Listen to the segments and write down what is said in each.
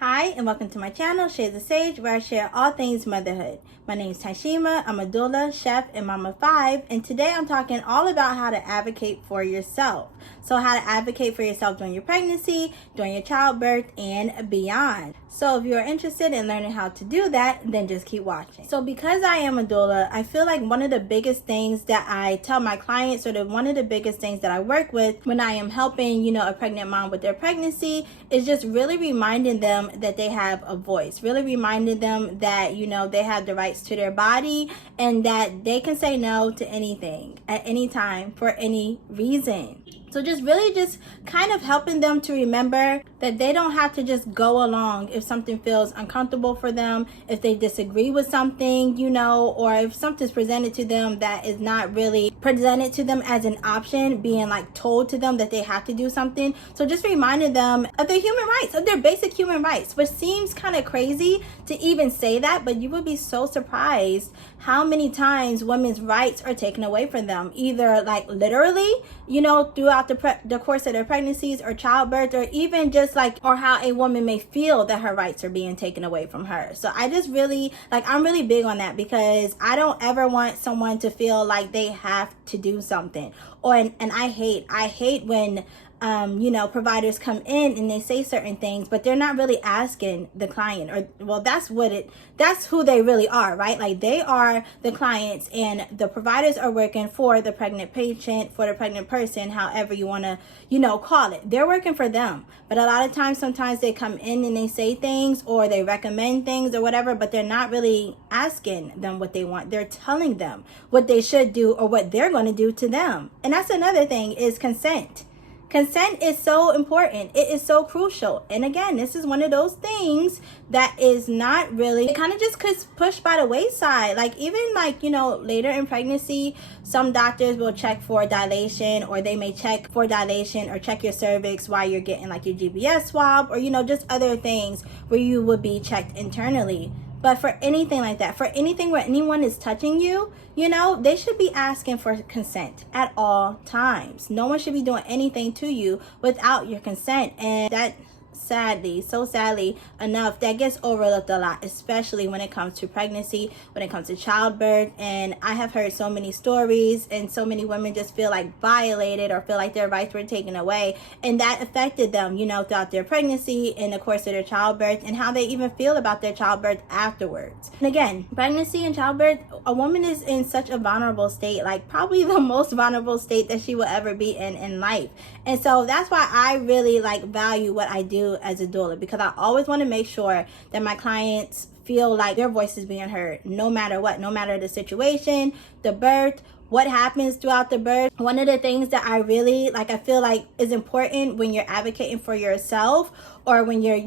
Hi, and welcome to my channel, Shades of Sage, where I share all things motherhood. My name is Taishima. I'm a doula, chef, and mom of 5, and today I'm talking all about how to advocate for yourself. So how to advocate for yourself during your pregnancy, during your childbirth, and beyond. So if you're interested in learning how to do that, then just keep watching. So because I am a doula, I feel like one of the biggest things that I tell my clients, or one of the biggest things that I work with when I am helping, a pregnant mom with their pregnancy, is just really reminding them that they have a voice, really reminding them that, they have the rights to their body and that they can say no to anything at any time for any reason. So just kind of helping them to remember that they don't have to just go along if something feels uncomfortable for them, if they disagree with something, or if something's presented to them that is not really presented to them as an option, being like told to them that they have to do something. So just reminding them of their human rights, of their basic human rights, which seems kind of crazy to even say that, but you would be so surprised how many times women's rights are taken away from them, either like literally, throughout the course of their pregnancies or childbirth, or even just or how a woman may feel that her rights are being taken away from her. So I just really, I'm really big on that, because I don't ever want someone to feel like they have to do something. And I hate when providers come in and they say certain things, but they're not really asking the client, that's who they really are, right? Like, they are the clients, and the providers are working for the pregnant patient, for the pregnant person, however you want to, call it. They're working for them. But a lot of times, sometimes they come in and they say things, or they recommend things or whatever, but they're not really asking them what they want. They're telling them what they should do or what they're going to do to them. And that's another thing, is consent. Consent is so important. It is so crucial. And again, this is one of those things that is not really, it kind of just gets pushed by the wayside. Even later in pregnancy, some doctors will check for dilation, or they may check for dilation or check your cervix while you're getting your GBS swab, or, just other things where you would be checked internally. But for anything like that, for anything where anyone is touching you, they should be asking for consent at all times. No one should be doing anything to you without your consent. And that, so sadly enough, that gets overlooked a lot, especially when it comes to pregnancy, when it comes to childbirth. And I have heard so many stories, and so many women just feel violated, or feel like their rights were taken away, and that affected them, throughout their pregnancy, in the course of their childbirth, and how they even feel about their childbirth afterwards. And again, pregnancy and childbirth, a woman is in such a vulnerable state, probably the most vulnerable state that she will ever be in life. And so that's why I really value what I do as a doula, because I always want to make sure that my clients feel like their voice is being heard, no matter what, no matter the situation, the birth, what happens throughout the birth. One of the things that I really I feel is important when you're advocating for yourself, or when you're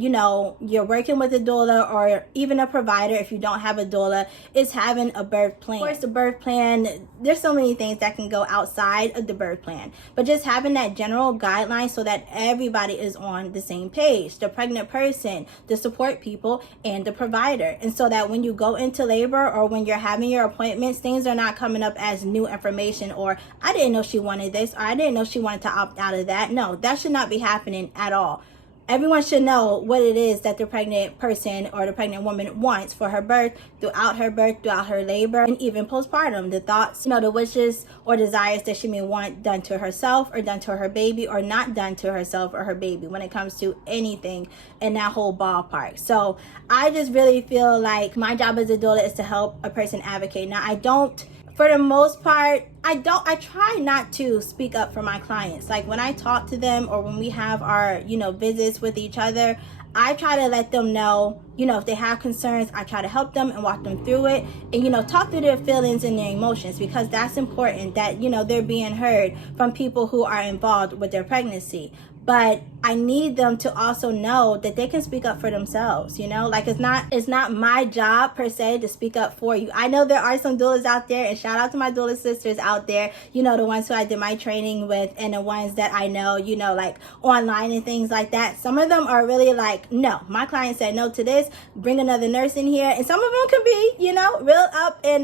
working with a doula, or even a provider if you don't have a doula, is having a birth plan. Of course, the birth plan, there's so many things that can go outside of the birth plan, but just having that general guideline so that everybody is on the same page, the pregnant person, the support people, and the provider. And so that when you go into labor, or when you're having your appointments, things are not coming up as new information, or I didn't know she wanted this, or I didn't know she wanted to opt out of that. No, that should not be happening at all. Everyone should know what it is that the pregnant person or the pregnant woman wants for her birth, throughout her labor, and even postpartum. The thoughts, the wishes or desires that she may want done to herself, or done to her baby, or not done to herself or her baby, when it comes to anything in that whole ballpark. So I just really feel like my job as a doula is to help a person advocate. Now, for the most part, I try not to speak up for my clients. When I talk to them, or when we have our, visits with each other, I try to let them know, if they have concerns, I try to help them and walk them through it, and, talk through their feelings and their emotions, because that's important, that, they're being heard from people who are involved with their pregnancy. But I need them to also know that they can speak up for themselves, it's not my job per se to speak up for you. I know there are some doulas out there, and shout out to my doula sisters out there, the ones who I did my training with, and the ones that I know, online and things like that. Some of them are really no, my client said no to this, bring another nurse in here. And some of them can be, real up and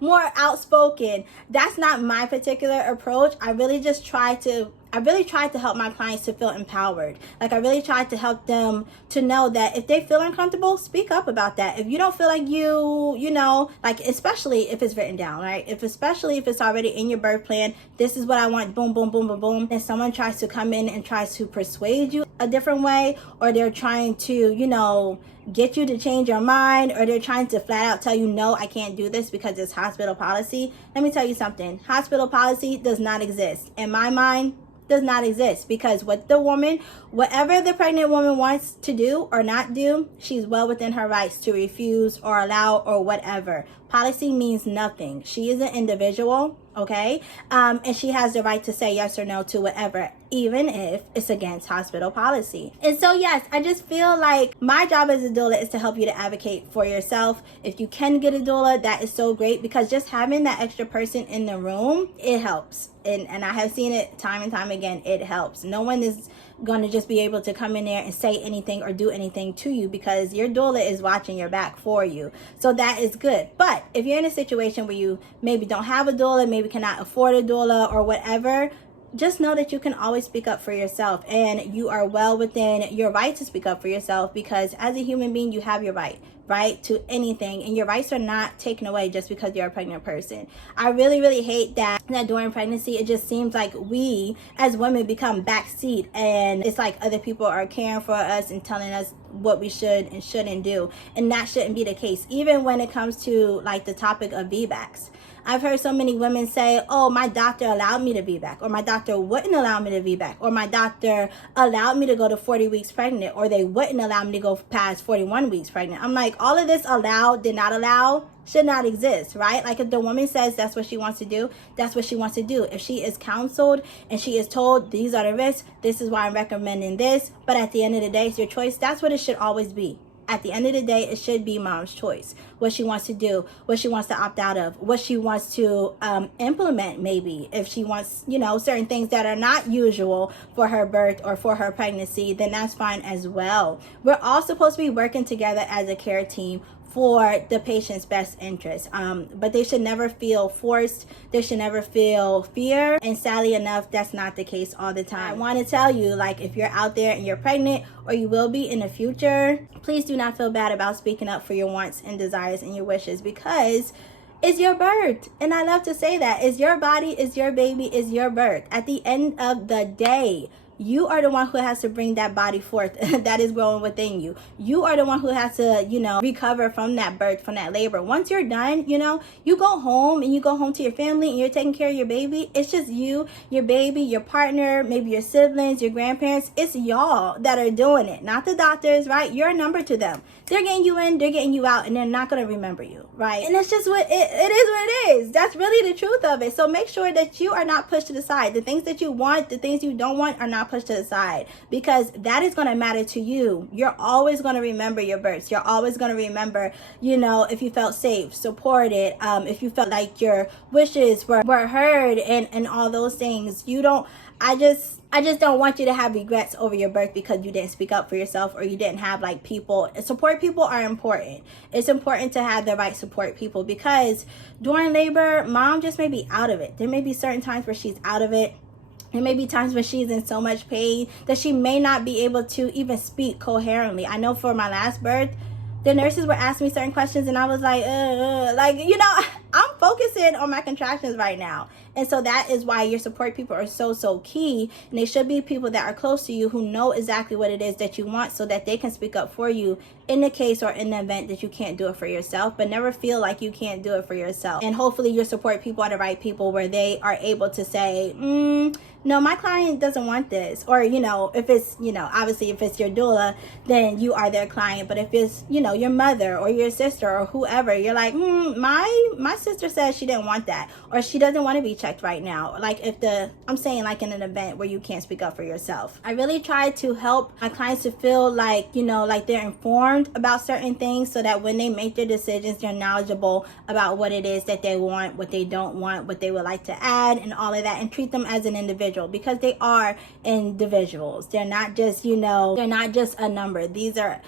more outspoken. That's not my particular approach. I really just try to I really tried to help my clients to feel empowered. Like I really tried to help them to know that if they feel uncomfortable, speak up about that. If you don't feel like you know, like especially if it's written down, right? Especially if it's already in your birth plan, this is what I want, boom, boom, boom, boom, boom. And someone tries to come in and tries to persuade you a different way, or they're trying to, get you to change your mind, or they're trying to flat out tell you, no, I can't do this because it's hospital policy. Let me tell you something. Hospital policy does not exist. In my mind, does not exist, because whatever the pregnant woman wants to do or not do, she's well within her rights to refuse or allow or whatever. Policy means nothing. She is an individual, okay? And she has the right to say yes or no to whatever, even if it's against hospital policy. And so, yes, I just feel like my job as a doula is to help you to advocate for yourself. If you can get a doula, that is so great, because just having that extra person in the room, it helps. And I have seen it time and time again, it helps. No one is going to just be able to come in there and say anything or do anything to you, because your doula is watching your back for you. So that is good. But if you're in a situation where you maybe don't have a doula, maybe cannot afford a doula or whatever, just know that you can always speak up for yourself, and you are well within your right to speak up for yourself, because as a human being, you have your right to anything, and your rights are not taken away just because you're a pregnant person. I really, really hate that during pregnancy, it just seems like we as women become backseat, and it's like other people are caring for us and telling us what we should and shouldn't do, and that shouldn't be the case. Even when it comes to like the topic of VBACs, I've heard so many women say, oh, my doctor allowed me to VBAC, or my doctor wouldn't allow me to VBAC, or my doctor allowed me to go to 40 weeks pregnant, or they wouldn't allow me to go past 41 weeks pregnant. I'm like, all of this allowed, did not allow, should not exist, right? Like if the woman says that's what she wants to do, that's what she wants to do. If she is counseled and she is told these are the risks, this is why I'm recommending this, but at the end of the day, it's your choice. That's what it should always be. At the end of the day, it should be mom's choice. What she wants to do, what she wants to opt out of, what she wants to implement, maybe. If she wants, certain things that are not usual for her birth or for her pregnancy, then that's fine as well. We're all supposed to be working together as a care team for the patient's best interest. But they should never feel forced. They should never feel fear. And sadly enough, that's not the case all the time. I want to tell you, like, if you're out there and you're pregnant, or you will be in the future, please do not feel bad about speaking up for your wants and desires and your wishes, because it's your birth. And I love to say that. It's your body, it's your baby, it's your birth. At the end of the day, you are the one who has to bring that body forth that is growing within you. You are the one who has to, recover from that birth, from that labor. Once you're done, you go home and you go home to your family and you're taking care of your baby. It's just you, your baby, your partner, maybe your siblings, your grandparents. It's y'all that are doing it, not the doctors, right? You're a number to them. They're getting you in, they're getting you out, and they're not going to remember you, right? And it's just what it is what it is. That's really the truth of it. So make sure that you are not pushed to the side. The things that you want, the things you don't want are not pushed to the side, because that is going to matter to you. You're always going to remember your births. You're always going to remember, if you felt safe, supported, if you felt like your wishes were heard, and all those things. I just don't want you to have regrets over your birth because you didn't speak up for yourself, or you didn't have people. Support people are important. It's important to have the right support people, because during labor, mom just may be out of it. There may be certain times where she's out of it. There may be times when she's in so much pain that she may not be able to even speak coherently. I know for my last birth, the nurses were asking me certain questions, and I was like, I'm focusing on my contractions right now. And so that is why your support people are so, so key. And they should be people that are close to you, who know exactly what it is that you want, so that they can speak up for you in the case or in the event that you can't do it for yourself. But never feel like you can't do it for yourself. And hopefully your support people are the right people, where they are able to say, no, my client doesn't want this. Or, if it's, obviously if it's your doula, then you are their client. But if it's, your mother or your sister or whoever, you're like, my sister says she didn't want that, or she doesn't want to be checked right now. I'm saying in an event where you can't speak up for yourself. I really try to help my clients to feel like they're informed about certain things, so that when they make their decisions, they're knowledgeable about what it is that they want, what they don't want, what they would like to add, and all of that, and treat them as an individual, because they are individuals. They're not just, they're not just a number. These are,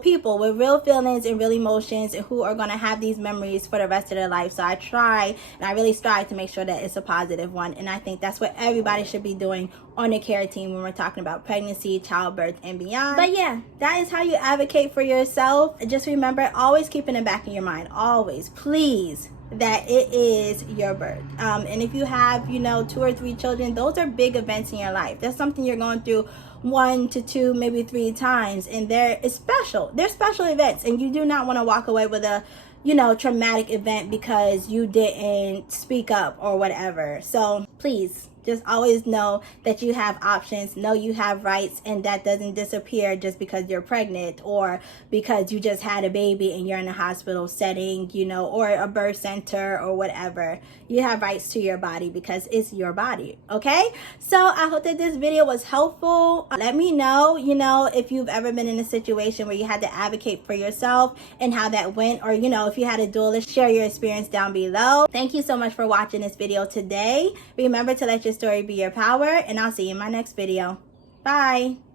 people with real feelings and real emotions, and who are going to have these memories for the rest of their life. So I try, and I really strive to make sure that it's a positive one. And I think that's what everybody should be doing on the care team when we're talking about pregnancy, childbirth, and beyond. But yeah, that is how you advocate for yourself. Just remember, always keep in the back of your mind, always, please, that it is your birth. And if you have, 2 or 3 children, those are big events in your life. That's something you're going through 1 to 2, maybe 3 times, and they're special events, and you do not want to walk away with a traumatic event because you didn't speak up or whatever. So please just always know that you have options, know you have rights, and that doesn't disappear just because you're pregnant or because you just had a baby and you're in a hospital setting, or a birth center or whatever. You have rights to your body because it's your body, okay? So I hope that this video was helpful. Let me know, if you've ever been in a situation where you had to advocate for yourself and how that went, or, if you had a doula, share your experience down below. Thank you so much for watching this video today. Remember to let your story be your power, and I'll see you in my next video. Bye.